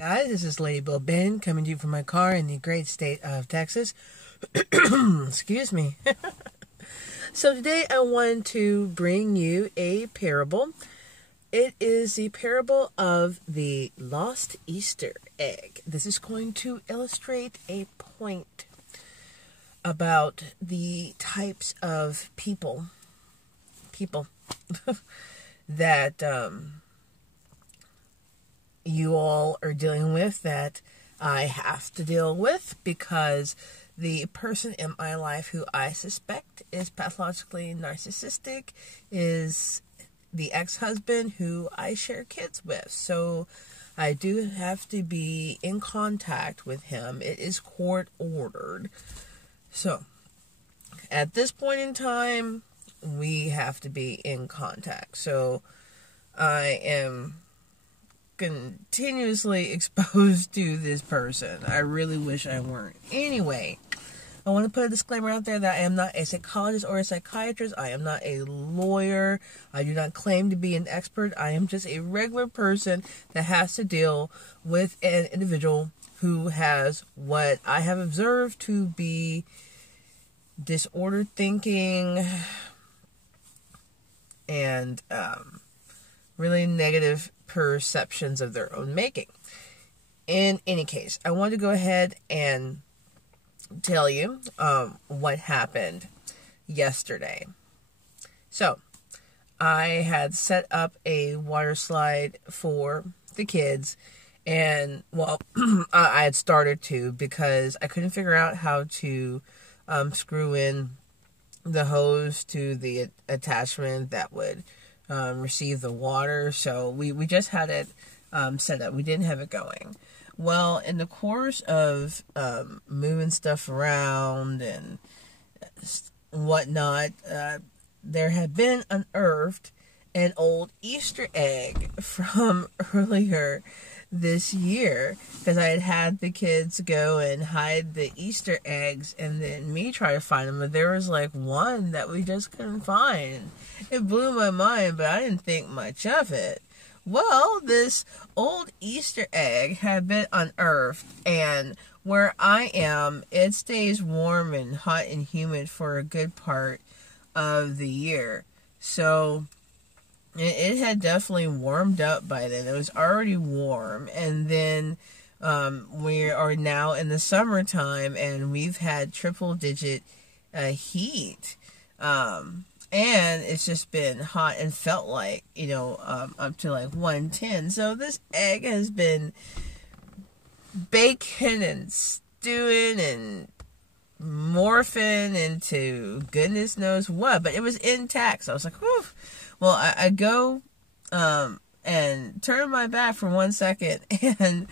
Guys, this is Lady Bill Ben coming to you from my car in the great state of Texas. Excuse me. So today I want to bring you a parable. It is the parable of the lost Easter egg. This is going to illustrate a point about the types of people that you all are dealing with, that I have to deal with, because the person in my life who I suspect is pathologically narcissistic is the ex-husband who I share kids with. So I do have to be in contact with him. It is court ordered. So at this point in time, we have to be in contact. So I am continuously exposed to this person. I really wish I weren't. Anyway, I want to put a disclaimer out there that I am not a psychologist or a psychiatrist. I am not a lawyer. I do not claim to be an expert. I am just a regular person that has to deal with an individual who has what I have observed to be disordered thinking and really negative perceptions of their own making. In any case, I want to go ahead and tell you what happened yesterday. So, I had set up a water slide for the kids, and, well, I had started to, because I couldn't figure out how to screw in the hose to the attachment that would receive the water. So we just had it set up. We didn't have it going. Well, in the course of moving stuff around and whatnot, there had been unearthed an old Easter egg from earlier this year, because I had the kids go and hide the Easter eggs and then me try to find them, but there was like one that we just couldn't find. It blew my mind, but I didn't think much of it. Well, this old Easter egg had been unearthed, and where I am, it stays warm and hot and humid for a good part of the year. So it had definitely warmed up by then. It was already warm. And then we are now in the summertime, and we've had triple-digit heat. And it's just been hot and felt like, up to like 110. So this egg has been baking and stewing and morphing into goodness knows what. But it was intact. So I was like, whew. Well, I go and turn my back for 1 second and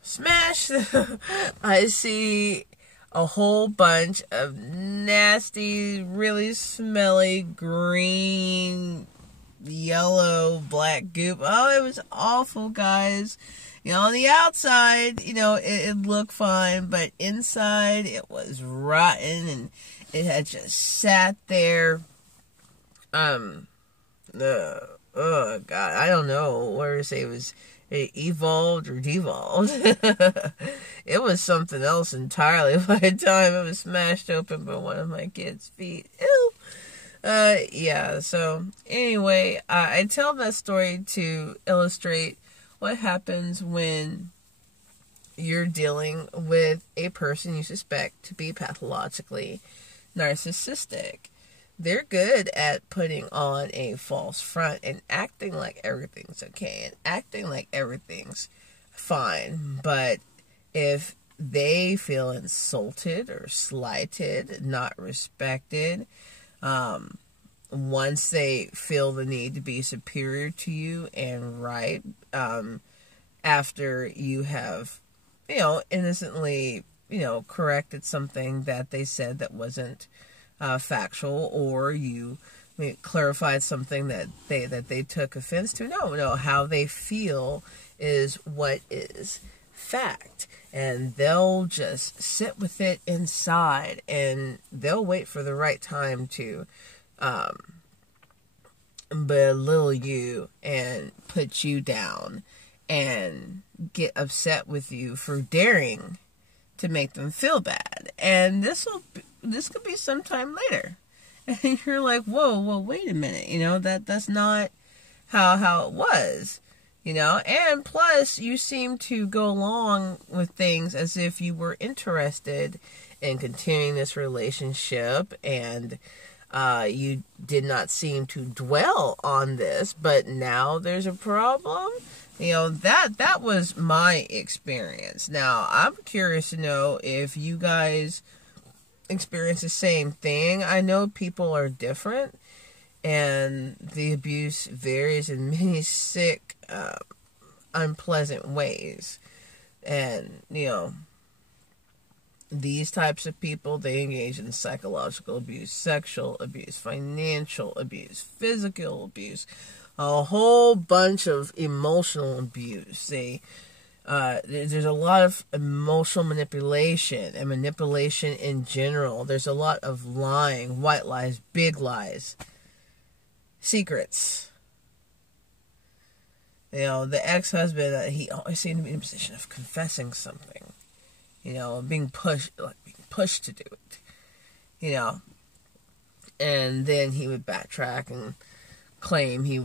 smash. I see a whole bunch of nasty, really smelly, green, yellow, black goop. Oh, it was awful, guys. On the outside, it looked fine, but inside it was rotten, and it had just sat there. Oh God, I don't know whether to say it was evolved or devolved. It was something else entirely by the time it was smashed open by one of my kids' feet. Ew. Yeah, so anyway, I tell that story to illustrate what happens when you're dealing with a person you suspect to be pathologically narcissistic. They're good at putting on a false front and acting like everything's okay and acting like everything's fine. But if they feel insulted or slighted, not respected, once they feel the need to be superior to you and right, after you have, innocently, corrected something that they said that wasn't factual, or you clarified something that they took offense to. No, how they feel is what is fact, and they'll just sit with it inside, and they'll wait for the right time to belittle you and put you down and get upset with you for daring to make them feel bad. And this could be sometime later. And you're like, whoa, wait a minute. That's not how it was. And plus you seem to go along with things as if you were interested in continuing this relationship, and you did not seem to dwell on this, but now there's a problem. That was my experience. Now, I'm curious to know if you guys experience the same thing. I know people are different, and the abuse varies in many sick, unpleasant ways. And, these types of people, they engage in psychological abuse, sexual abuse, financial abuse, physical abuse, a whole bunch of emotional abuse. There's a lot of emotional manipulation and manipulation in general. There's a lot of lying, white lies, big lies, secrets. The ex-husband, he always seemed to be in a position of confessing something. Being pushed to do it. And then he would backtrack and claim he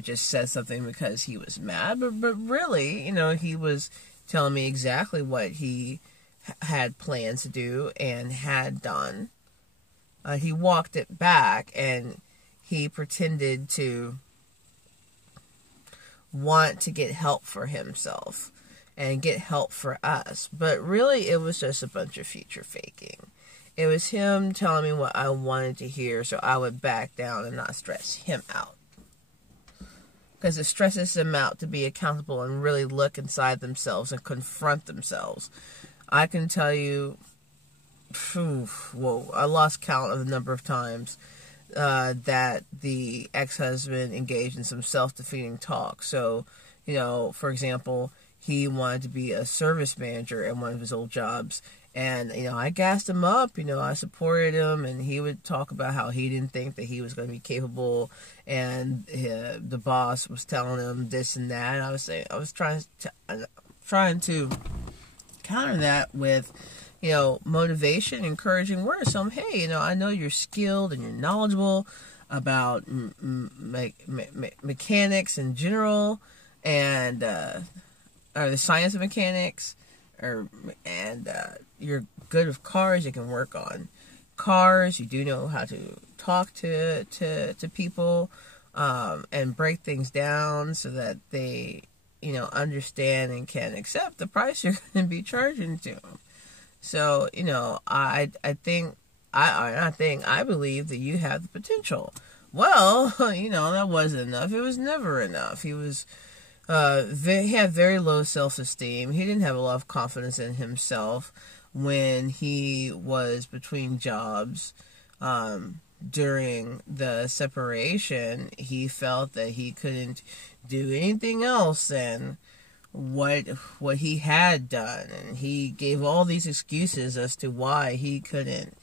just said something because he was mad, but really, he was telling me exactly what he had plans to do and had done. He walked it back, and he pretended to want to get help for himself and get help for us, but really it was just a bunch of future faking. It was him telling me what I wanted to hear, so I would back down and not stress him out. Because it stresses them out to be accountable and really look inside themselves and confront themselves. I can tell you, I lost count of the number of times that the ex-husband engaged in some self-defeating talk. So, for example, he wanted to be a service manager at one of his old jobs. And, I gassed him up, I supported him, and he would talk about how he didn't think that he was going to be capable, and the boss was telling him this and that, and I was trying to counter that with, motivation, encouraging words. So, hey, I know you're skilled and you're knowledgeable about mechanics in general, and or the science of mechanics, and you're good with cars. You can work on cars. You do know how to talk to people and break things down so that they, understand and can accept the price you're going to be charging to them. So, I believe that you have the potential. Well, that wasn't enough. It was never enough. He was he had very low self-esteem. He didn't have a lot of confidence in himself when he was between jobs. During the separation, he felt that he couldn't do anything else than what he had done, and he gave all these excuses as to why he couldn't,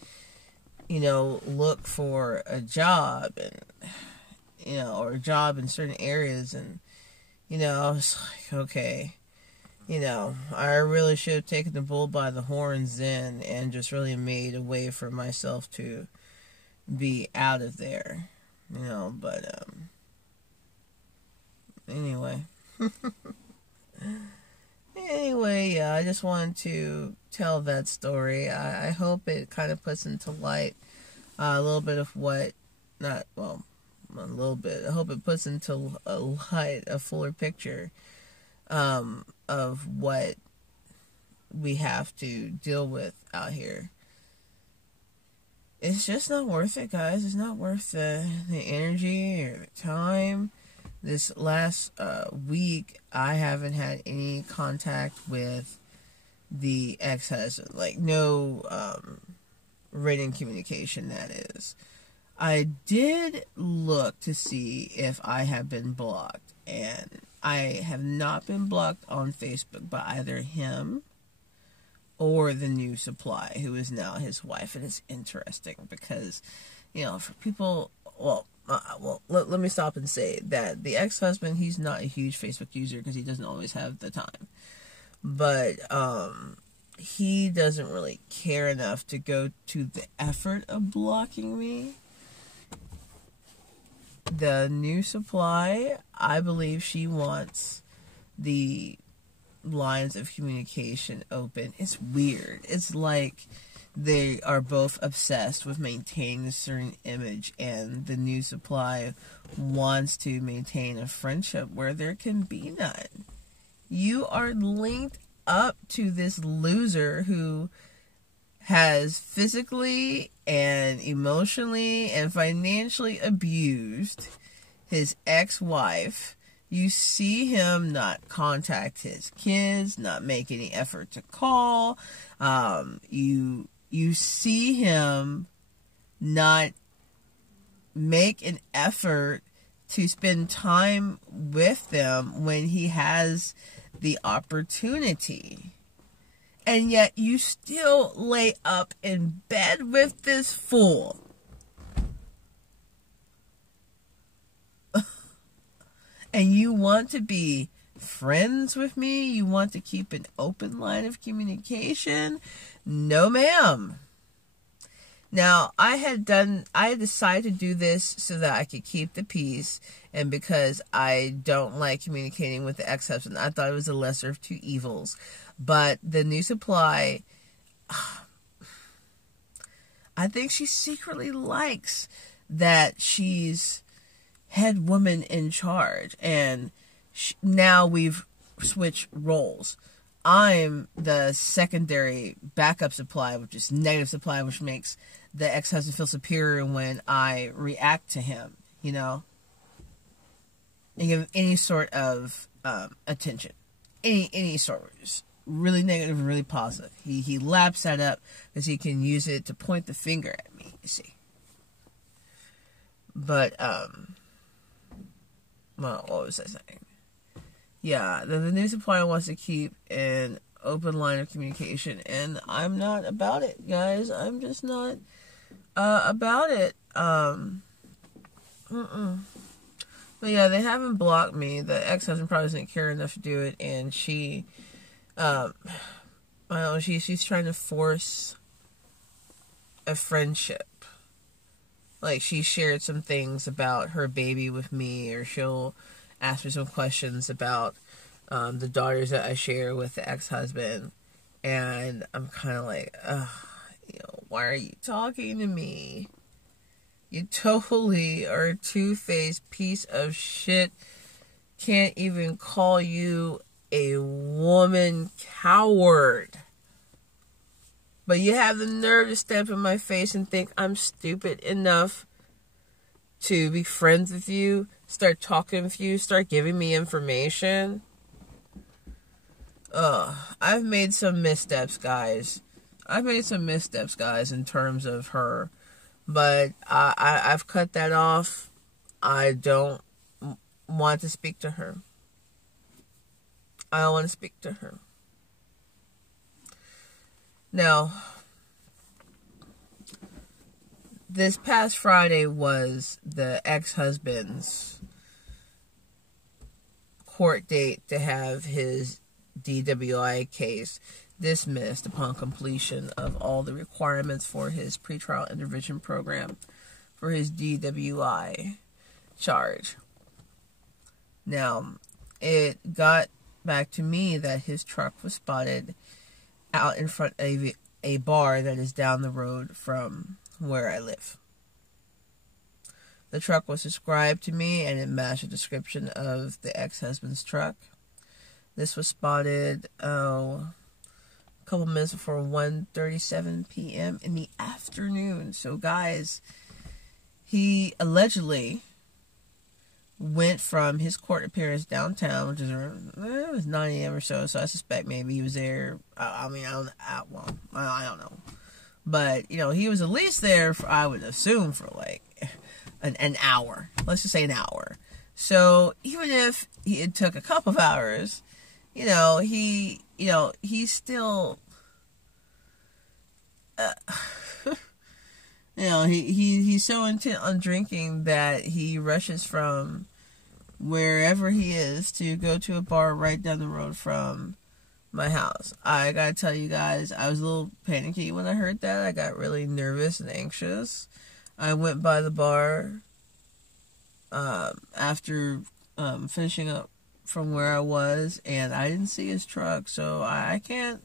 look for a job, and or a job in certain areas. And I was like, okay, I really should have taken the bull by the horns then and just really made a way for myself to be out of there, but, anyway. Yeah, I just wanted to tell that story. I hope it kind of puts into light a little bit of a little bit. I hope it puts into light a fuller picture of what we have to deal with out here. It's just not worth it, guys. It's not worth the energy or the time. This last week, I haven't had any contact with the ex-husband. Like, no written communication, that is. I did look to see if I have been blocked, and I have not been blocked on Facebook by either him or the new supply, who is now his wife. And it's interesting because, for people, well, let me stop and say that the ex-husband, he's not a huge Facebook user because he doesn't always have the time. But he doesn't really care enough to go to the effort of blocking me. The new supply, I believe she wants the lines of communication open. It's weird. It's like they are both obsessed with maintaining a certain image, and the new supply wants to maintain a friendship where there can be none. You are linked up to this loser who has physically and emotionally and financially abused his ex-wife. You see him not contact his kids, not make any effort to call. You see him not make an effort to spend time with them when he has the opportunity. And yet you still lay up in bed with this fool. And you want to be friends with me? You want to keep an open line of communication? No, ma'am. Now, I had decided to do this so that I could keep the peace, and because I don't like communicating with the ex-husband, I thought it was the lesser of two evils. But the new supply, I think she secretly likes that she's head woman in charge, and now we've switched roles. I'm the secondary backup supply, which is negative supply, which makes the ex-husband feel superior when I react to him, you know, and give him any sort of attention, any sort of really negative, really positive. He laps that up because he can use it to point the finger at me, you see. But well, what was I saying? Yeah, the new supplier wants to keep an open line of communication, and I'm not about it, guys. I'm just not about it. But yeah, they haven't blocked me. The ex-husband probably doesn't care enough to do it, and she, I don't know, she's trying to force a friendship. Like, she shared some things about her baby with me, or she'll ask me some questions about the daughters that I share with the ex-husband, and I'm kind of like, why are you talking to me? You totally are a two-faced piece of shit. Can't even call you a woman coward. But you have the nerve to step in my face and think I'm stupid enough to be friends with you, start talking with you, start giving me information. I've made some missteps, guys. In terms of her. But I've cut that off. I don't want to speak to her. I don't want to speak to her. Now, this past Friday was the ex-husband's court date to have his DWI case dismissed upon completion of all the requirements for his pretrial intervention program for his DWI charge. Now, it got back to me that his truck was spotted out in front of a bar that is down the road from where I live. The truck was described to me, and it matched the description of the ex-husband's truck. This was spotted a couple minutes before 1:37 p.m. in the afternoon. So, guys, he allegedly went from his court appearance downtown, which is around, it was 9 a.m. or so. So I suspect maybe he was there. I don't know. But, you know, he was at least there for, I would assume, for like an hour. Let's just say an hour. So even if it took a couple of hours, he's still, he's so intent on drinking that he rushes from wherever he is to go to a bar right down the road from my house. I gotta tell you guys, I was a little panicky when I heard that. I got really nervous and anxious. I went by the bar after finishing up from where I was, and I didn't see his truck, so I can't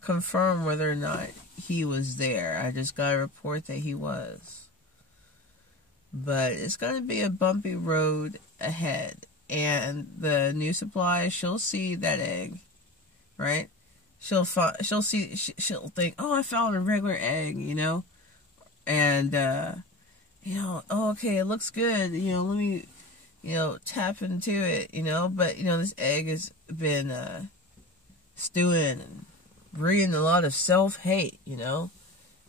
confirm whether or not he was there. I just got a report that he was. But it's going to be a bumpy road ahead, and the new supply, she'll see that egg, right? She'll think, oh, I found a regular egg, and oh, okay, it looks good, let me, tap into it, but, this egg has been, stewing and breeding a lot of self-hate,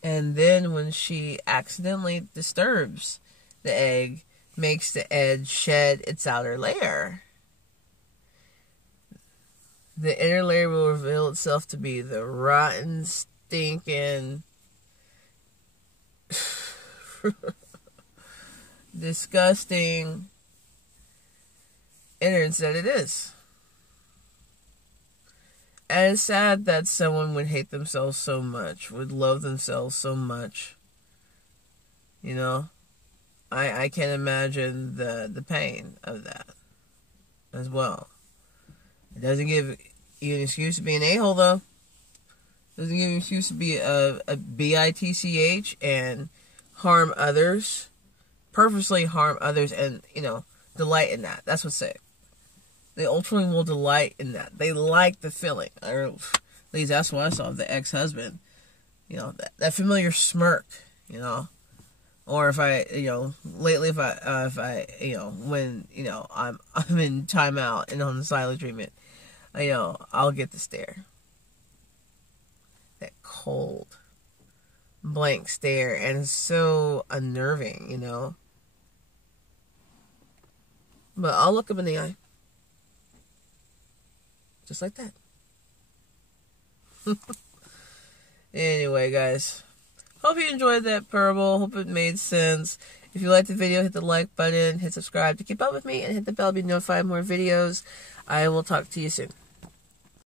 and then when she accidentally disturbs the egg, makes the egg shed its outer layer, the inner layer will reveal itself to be the rotten, stinking, disgusting innards that it is. And it's sad that someone would hate themselves so much, would love themselves so much. I can't imagine the pain of that as well. It doesn't give you an excuse to be an a-hole, though. It doesn't give you an excuse to be a bitch and harm others. Purposely harm others and, delight in that. That's what's it. They ultimately will delight in that. They like the feeling. Or at least that's what I saw of the ex-husband. That familiar smirk, Or if I, lately if I, when, I'm in timeout and on the silent treatment, I'll get the stare. That cold, blank stare. And it's so unnerving, But I'll look him in the eye. Just like that. Anyway, guys. Hope you enjoyed that parable. Hope it made sense. If you liked the video, hit the like button, hit subscribe to keep up with me, and hit the bell to be notified of more videos. I will talk to you soon.